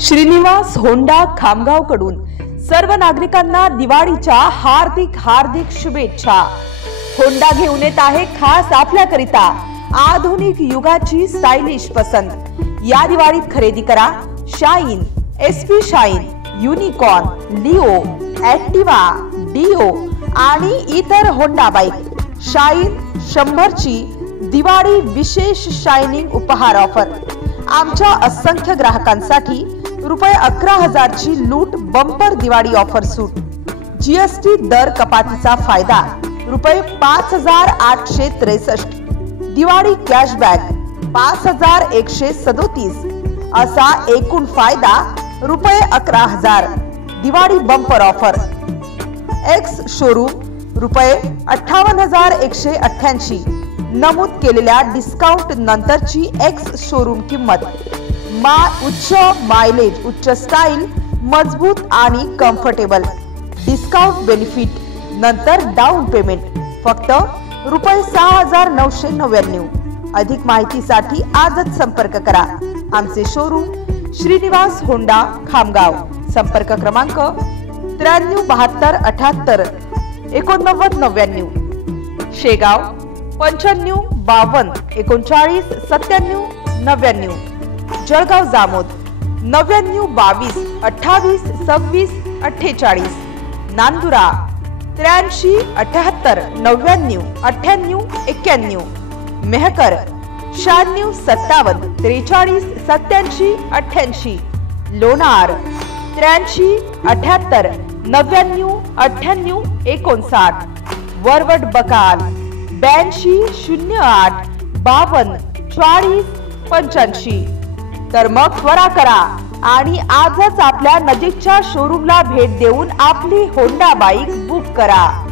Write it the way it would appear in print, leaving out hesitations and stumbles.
Shrinivas Honda Khamgaon कडून सर्व नागरिकांना दिवाळीच्या हार्दिक हार्दिक शुभेच्छा। होंडा घेऊन येत आहे खास आपल्याकरिता आधुनिक युगाची स्टायलिश पसंत। या दिवाळीत खरेदी करा Shine, SP Shine, Unicorn, Leo, Activa, Dio आणि इतर होंडा बाईक। शाईन 100 ची दिवाळी विशेष शायनिंग उपहार ऑफर। आमच्या असंख्य ग्राहकांसाठी ₹11,000 ची लूट बंपर दिवाळी ऑफर सूट। जीएसटी दर कपातीचा फायदा ₹5,863। दिवाळी कॅशबॅक 5,137 असा एकूण फायदा ₹11,000। Diwali bumper offer ex showroom ₹58,188। नमूद केलेल्या डिस्काउंट नंतरची एक्स शोरूम किंमत उच्च मायलेज, उच्च स्टाईल, मजबूत आणि कम्फर्टेबल। डिस्काउंट बेनिफिट नंतर डाउन पेमेंट फक्त ₹6,999। अधिक माहितीसाठी आजच संपर्क करा। आमचे शोरूम श्रीनिवास होंडा खामगाव। संपर्क क्रमांक 93 72 78 89। शेगाव 95 52 39 97 99। जळगाव जामोद 99 22 28 26 48। नांदुरा 83 78 99 98 91। मेहकर 96 57 43 87 88। लोणार 83 78 99 98 59। वरवड बकाल 82 08 52 40 85। तर मग त्वरा करा आणि आजच आपल्या नजीकच्या शोरूमला भेट देऊन आपली होंडा बाईक बुक करा।